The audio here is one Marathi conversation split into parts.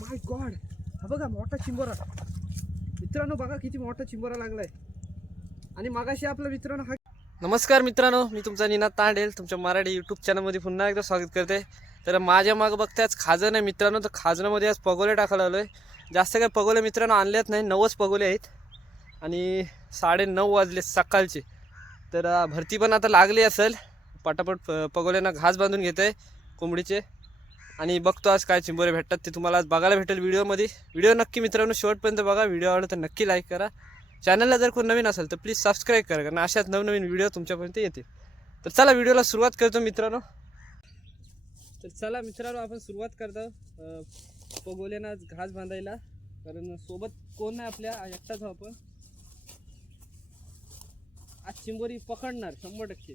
माय गॉड हा बघा मोठा चिंबोरा. मित्रांनो बघा किती मोठा चिंबोरा लागलाय. आणि मागाशी आपला मित्रांनो हा नमस्कार मित्रांनो मी तुमचा निनाद तांडेल. तुमच्या मराठी यूट्यूब चॅनलमध्ये पुन्हा एकदा स्वागत करते. तर माझ्या मागं बघते आज खाजन आहे मित्रांनो तर खाजनामध्ये आज पगोले टाकायला आलो आहे जास्त काही पगोले मित्रांनो आणलेत नाही नऊच पगोले आहेत. आणि साडे नऊ वाजले सकाळचे. तर भरती पण आता लागली असेल. पटापट पगोल्यांना घास बांधून घेते कोंबडीचे. आणि बघतो आज काय चिंबोरे भेटतात ते तुम्हाला आज बघायला भेटेल व्हिडिओमध्ये. व्हिडिओ नक्की मित्रांनो शेवटपर्यंत बघा व्हिडिओ आवडला तर नक्की लाईक करा. चॅनलला जर कोण नवीन असेल तर प्लीज सबस्क्राईब करा कारण अशाच नवनवीन व्हिडिओ तुमच्यापर्यंत येतील. तर चला व्हिडिओला सुरुवात करतो मित्रांनो. तर चला मित्रांनो आपण सुरुवात करतो पगोल्यानं आज घास बांधायला. कारण सोबत कोण नाही आपल्या एकटाच आहो आपण. आज चिंबोरी पकडणार शंभर टक्के.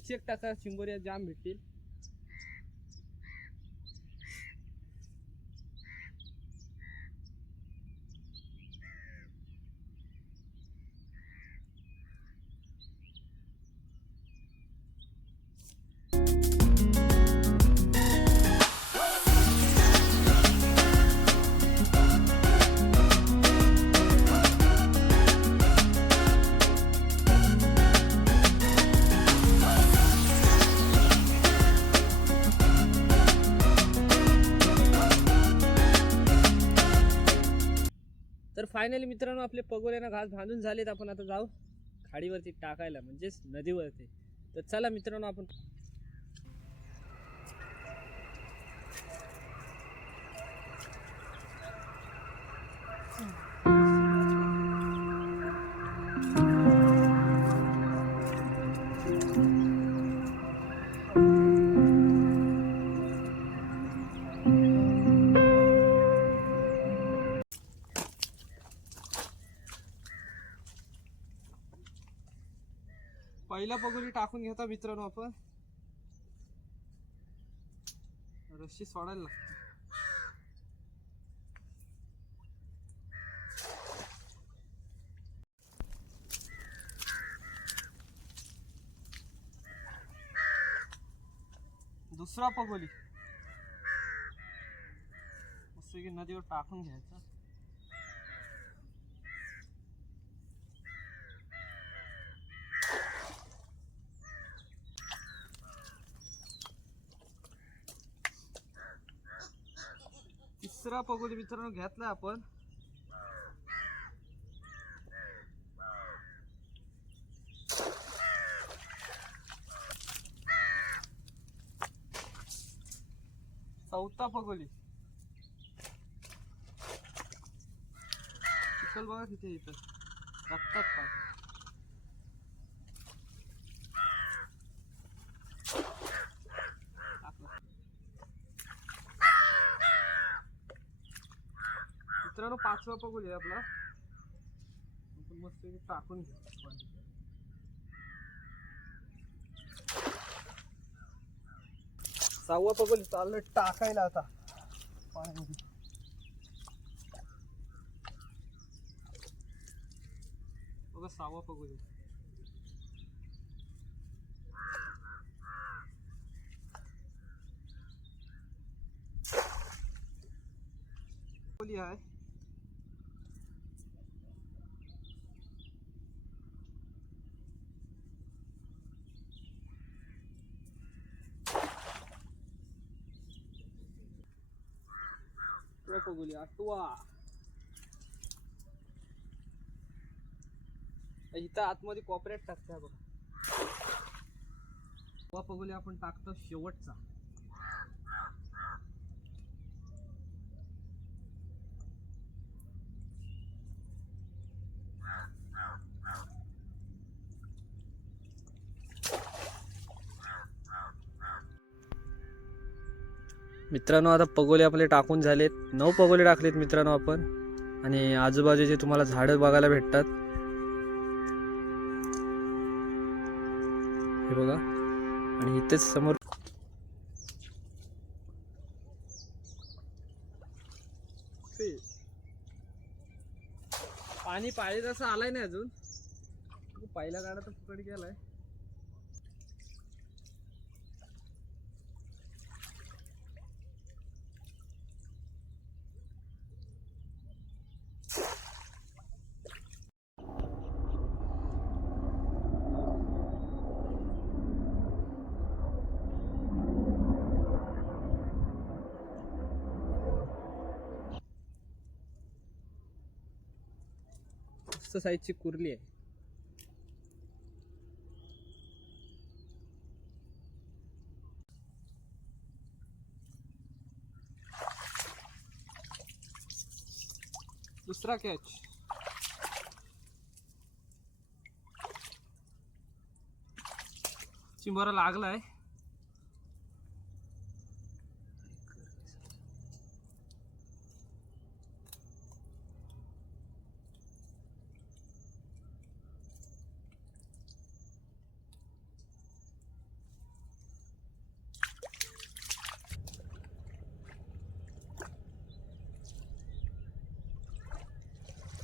चेक टाका चिंबोरी आज जाम भेटतील. फायनली मित्रांनो आपले पगोल्यानं घास बांधून झालेत. आपण आता जाऊ खाडीवरती टाकायला म्हणजेच नदीवरती. तर चला मित्रांनो आपण पहिला पगोली टाकून घेता मित्रांनो आपण. रस्सी सोडायला लागते. दुसरा पगोली. की नदीवर टाकून घ्यायचा. तिसरा पगोली मित्रांनो घेतला आपण. चौथा पगोली. चिखल बघा किती येतं रक्तात पाय मित्रांनो पाचवा दे आपला. मस्त टाकून घेऊ. सहावा पगोली चाललं टाकायला आता. पाण्यामध्ये. बघा सहावा पगोली पगोली आहे. पगोली आठवा इथं आतमध्ये कॉपरेट टाकते बघा. आठवा पगोली आपण टाकतो शेवटचा. मित्रांनो आता पगोले आपले टाकून झालेत. नऊ पगोले टाकलेत मित्रांनो आपण. आणि आजूबाजूचे तुम्हाला झाडं बघायला भेटतात. हे बघा. आणि इथेच समोर पाणी पाहिजे तसं आलाय नाही अजून. पहिला गाडा तर फुकट गेलाय. मस्त साईजची कुर्ली आहे. दुसरा कॅच चिंबोरा लागलाय.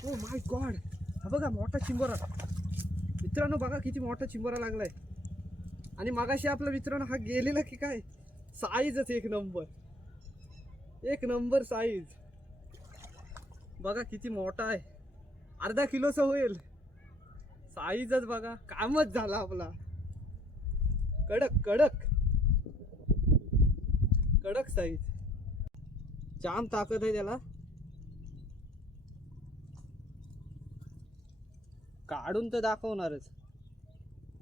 ओ माय गॉड हा बघा मोठा चिंबोरा. मित्रांनो बघा किती मोठा चिंबोरा लागलाय. आणि मागाशी आपला मित्रांनो हा गेलेला की काय? साईजच एक नंबर एक नंबर साईज बघा किती मोठा आहे. अर्धा किलोचा होईल. साईजच बघा. कामच झाला आपला. कडक कडक. कडक साईज जाम ताकद आहे त्याला. काढून तर दाखवणारच.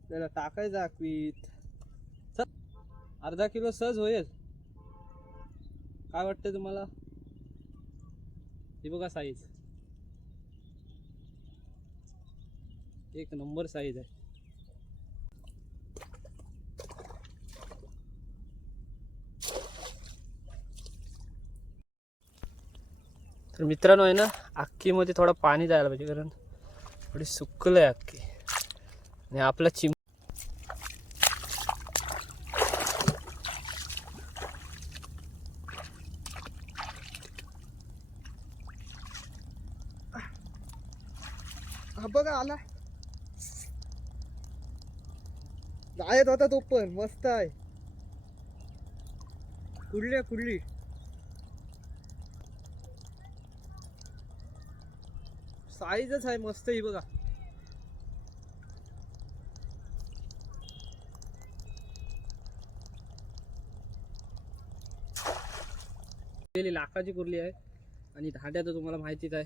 त्याला टाकायचं आकवीत. अर्धा किलो सहज होईल. काय वाटतं तुम्हाला? हे बघा साईज एक नंबर साईज आहे. तर मित्रांनो आहे ना अख्खीमध्ये थोडं पाणी जायला पाहिजे कारण थोडी आहे अख्खी. आणि आपला चिम हा बघा आला. जायत होता तो पण मस्त आहे. कुडली आहे, कुडली. साईजच आहे मस्त ही बघा. लाखाची कुर्ली आहे. आणि धाड्या तर तुम्हाला माहितीच आहे.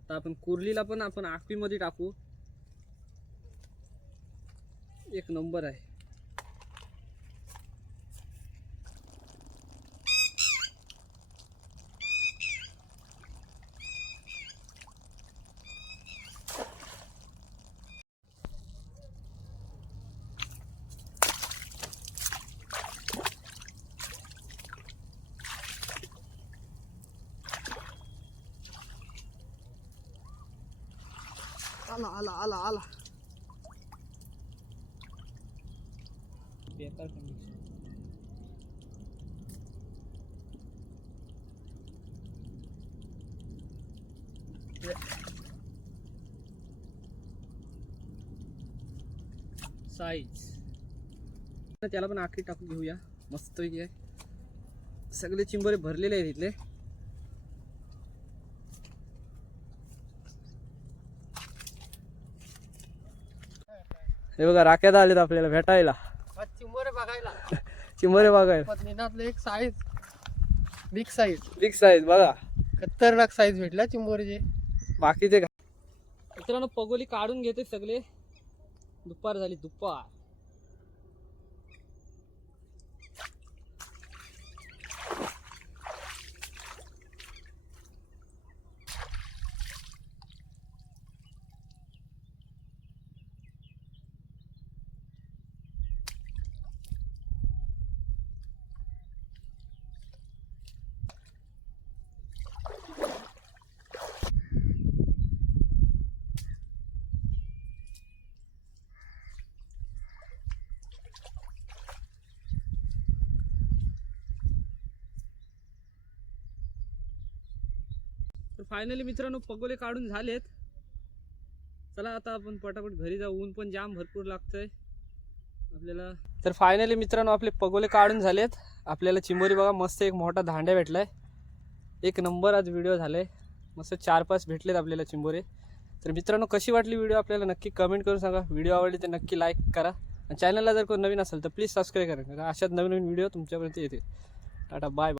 आता आपण कुर्लीला पण आपण आकवीमध्ये टाकू. एक नंबर आहे. आला आला आला आला. बेकार condition. साईज त्याला पण आखरी टाकून घेऊया. मस्त आहे. सगळे चिंबरे भरलेले आहेत इथले. हे बघा राख्यात आलेत आपल्याला भेटायला. चिंबोरे बघायला. चिंबोरे बघायला. एक size big size big size बघा. खतरनाक साईज भेटला चिंबोरेचे. बाकीचे का मित्रांनो पगोली काढून घेते सगळे. दुपार झाली दुपार. फायनली मित्रांनो पगोले काढून झालेत. चला आता आपण पटापट घरी जाऊ. ऊन पण जाम भरपूर लागतंय. आपल्याला तर फायनली मित्रांनो आपले पगोले काढून झालेत. आपल्याला चिंबोरी बघा मस्त एक मोठा धांड्या भेटलाय. एक नंबर आज व्हिडिओ झालाय. मस्त चार पाच भेटलेत आपल्याला चिंबोरे. तर मित्रांनो कशी वाटली व्हिडिओ आपल्याला नक्की कमेंट करून सांगा. व्हिडिओ आवडली तर नक्की लाईक करा. आणि चॅनलला जर कोण नवीन असेल तर प्लीज सबस्क्राईब करा. अशाच नवीन नवीन व्हिडिओ तुमच्यापर्यंत येते टाटा बाय